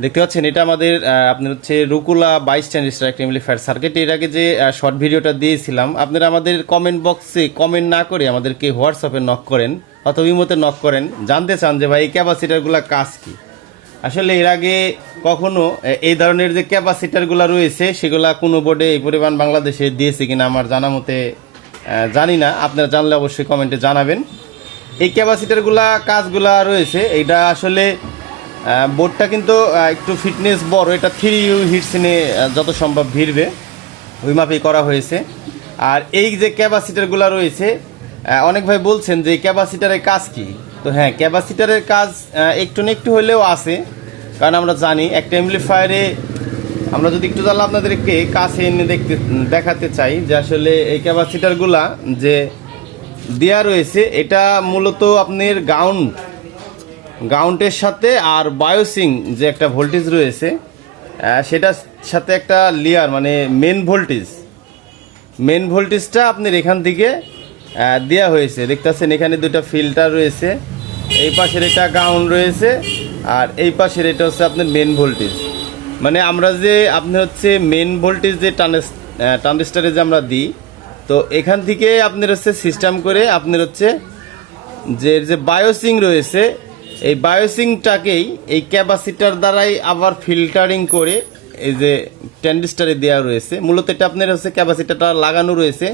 দেখতে পাচ্ছেন এটা আমাদের আপনার হচ্ছে রুকুলা 22 ট্রানজিস্টার একটা এমপ্লিফায়ার সার্কিট। এর আগে যে শর্ট ভিডিওটা দিয়েছিলাম, আপনারা আমাদের কমেন্ট বক্সে কমেন্ট না করে আমাদেরকে হোয়াটসঅ্যাপে নক করেন অথবা ইমোতে নক করেন, জানতে চান যে ভাই এই ক্যাপাসিটারগুলো কাজ কি। আসলে এর আগে কখনো এই ধরনের যে ক্যাপাসিটারগুলো রয়েছে সেগুলা কোনো বোর্ডে এই পরিমাণ বাংলাদেশে দিয়েছে কিনা আমার জানা মতে জানি না। আপনারা জানলে অবশ্যই কমেন্টে জানাবেন। এই ক্যাপাসিটারগুলা কাজগুলা রয়েছে, এইটা আসলে বোর্ডটা কিন্তু একটু ফিটনেস বড়, এটা 3U হিটসিনে যত সম্ভব ভিড়বে ওই মাপেই করা হয়েছে। আর এই যে ক্যাপাসিটারগুলো রয়েছে, অনেক ভাই বলছেন যে ক্যাপাসিটারের কাজ কি। তো হ্যাঁ, ক্যাপাসিটারের কাজ একটু না একটু হলেও আছে, কারণ আমরা জানি একটা অ্যাম্প্লিফায়ারে আমরা যদি একটু জানলে আপনাদেরকে কাছে এনে দেখাতে চাই যে আসলে এই ক্যাপাসিটারগুলা যে দেওয়া রয়েছে এটা মূলত আপনার গ্রাউন্ডের সাথে আর বায়োসিং যে একটা ভোল্টেজ রয়েছে সেটার সাথে একটা লেয়ার মানে মেন ভোল্টেজটা আপনার এখান থেকে দেওয়া হয়েছে। দেখতে পাচ্ছেন এখানে দুটো ফিল্টার রয়েছে, এই পাশের এটা গ্রাউন্ড রয়েছে আর এই পাশের এটা হচ্ছে আপনার মেন ভোল্টেজ। মানে আমরা যে আপনার হচ্ছে মেন ভোল্টেজ যে ট্রানজিস্টারে যে আমরা দিই, তো এখান থেকে আপনার হচ্ছে সিস্টেম করে আপনার হচ্ছে যে বায়োসিং রয়েছে এই বায়োসিংটাকেই এই ক্যাপাসিটার দ্বারাই আবার ফিল্টারিং করে এই যে ট্রানজিস্টারে দেওয়া রয়েছে। মূলত এটা আপনার হচ্ছে ক্যাপাসিটারটা লাগানো রয়েছে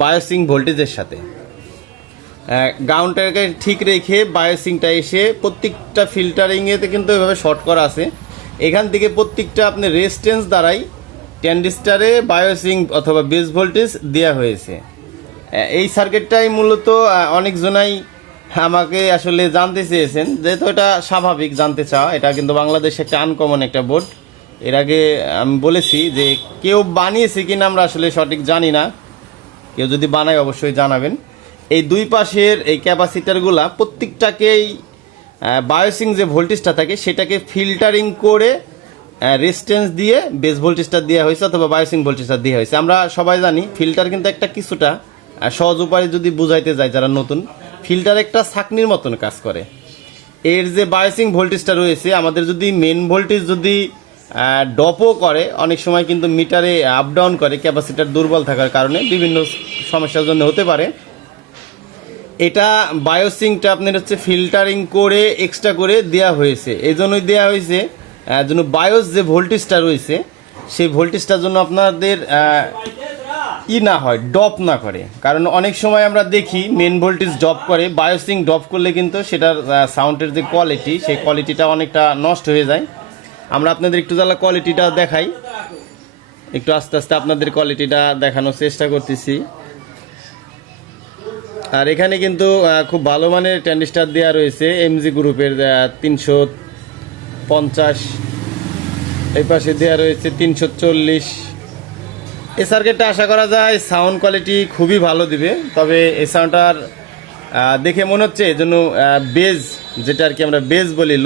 বায়োসিং ভোল্টেজের সাথে। গ্রাউন্ডটাকে ঠিক রেখে বায়োসিংটা এসে প্রত্যেকটা ফিল্টারিংয়েতে কিন্তু এভাবে শর্ট করা আছে। এখান থেকে প্রত্যেকটা আপনার রেজিস্ট্যান্স দ্বারাই ট্রানজিস্টারে বায়োসিং অথবা বেস ভোল্টেজ দেওয়া হয়েছে। এই সার্কিটটাই মূলত অনেকজনাই আমাকে আসলে জানতে চেয়েছেন, যেহেতু এটা স্বাভাবিক জানতে চাওয়া। এটা কিন্তু বাংলাদেশে একটা আনকমন একটা বোর্ড। এর আগে আমি বলেছি যে কেউ বানিয়েছে কিনা আমরা আসলে সঠিক জানি না, কেউ যদি বানায় অবশ্যই জানাবেন। এই দুই পাশের এই ক্যাপাসিটারগুলা প্রত্যেকটাকেই বায়োসিং যে ভোল্টেজটা থাকে সেটাকে ফিল্টারিং করে রেজিস্ট্যান্স দিয়ে বেস ভোল্টেজটা দেওয়া হয়েছে অথবা বায়োসিং ভোল্টেজটা দেওয়া হয়েছে। আমরা সবাই জানি ফিল্টার কিন্তু একটা কিছুটা সহজ উপায়ে যদি বুঝাইতে যায় যারা নতুন, ফিল্টার একটা ছাঁকনির মতন কাজ করে। এর যে বায়োসিং ভোল্টেজটা রয়েছে, আমাদের যদি মেন ভোল্টেজ যদি ডপও করে, অনেক সময় কিন্তু মিটারে আপ ডাউন করে ক্যাপাসিটার দুর্বল থাকার কারণে, বিভিন্ন সমস্যার জন্য হতে পারে। এটা বায়োসিংটা আপনার হচ্ছে ফিল্টারিং করে এক্সট্রা করে দেওয়া হয়েছে। এই জন্যই দেওয়া হয়েছে যেন বায়োস যে ভোল্টেজটা রয়েছে সেই ভোল্টেজটার জন্য আপনাদের না হয়, ড্রপ না করে। কারণ অনেক সময় আমরা দেখি মেন ভোল্টেজ ড্রপ করে, বায়োসিং ড্রপ করলে কিন্তু সেটার সাউন্ডের যে কোয়ালিটি সেই কোয়ালিটিটা অনেকটা নষ্ট হয়ে যায়। আমরা আপনাদের একটু জ্বালা কোয়ালিটিটা দেখাই, একটু আস্তে আস্তে আপনাদের কোয়ালিটিটা দেখানোর চেষ্টা করতেছি। আর এখানে কিন্তু খুব ভালো মানের ট্রানজিস্টার দেওয়া রয়েছে এমজি গ্রুপের 350, এই পাশে দেওয়া রয়েছে 340। এই সার্কিটটা আশা করা যায় সাউন্ড কোয়ালিটি খুবই ভালো দিবে। তবে এই সাউন্ডটার দেখে মনে হচ্ছে এই জন্য বেজ, যেটা আর কি আমরা বেজ বলি,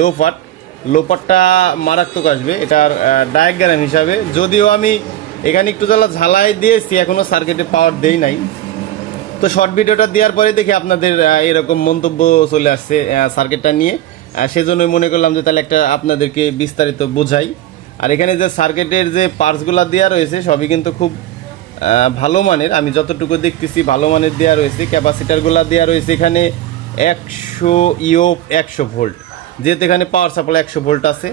লোপারটা মারাত্মক আসবে এটার ডায়াগ্রাম হিসাবে। যদিও আমি এখানে একটু ঝালাই দিয়েছি, এখনও সার্কিটে পাওয়ার দেই নাই। তো শর্ট ভিডিওটা দেওয়ার পরে দেখি আপনাদের এরকম মন্তব্য চলে আসছে সার্কিটটা নিয়ে, সেজন্যই মনে করলাম যে তাহলে একটা আপনাদেরকে বিস্তারিত বোঝাই। আর এখানে যে সার্কিটের যে পার্টসগুলো দেওয়া রয়েছে সবই কিন্তু খুব ভালো মানের, আমি যতটুকু দেখতেছি ভালো মানের দেওয়া রয়েছে। ক্যাপাসিটারগুলো দেওয়া রয়েছে এখানে 100 ভোল্ট, যেহেতু এখানে পাওয়ার সাপ্লাই 100 ভোল্ট আছে,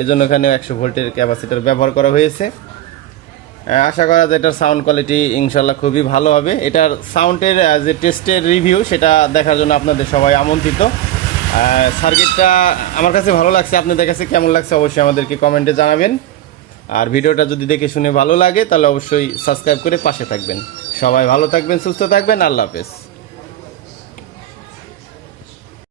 এজন্য এখানে 100 ভোল্টের ক্যাপাসিটার ব্যবহার করা হয়েছে। আশা করা যায় এটার সাউন্ড কোয়ালিটি ইনশাল্লাহ খুবই ভালো হবে। এটার সাউন্ডের যে টেস্টের রিভিউ সেটা দেখার জন্য আপনাদের সবাই আমন্ত্রিত। সার্কিটটা আমার কাছে ভালো লাগছে, আপনাদের কাছে কেমন লাগছে অবশ্যই আমাদেরকে কমেন্টে জানাবেন। আর ভিডিওটা যদি দেখে শুনে ভালো লাগে তাহলে অবশ্যই সাবস্ক্রাইব করে পাশে থাকবেন। সবাই ভালো থাকবেন, সুস্থ থাকবেন, আল্লাহ হাফেজ।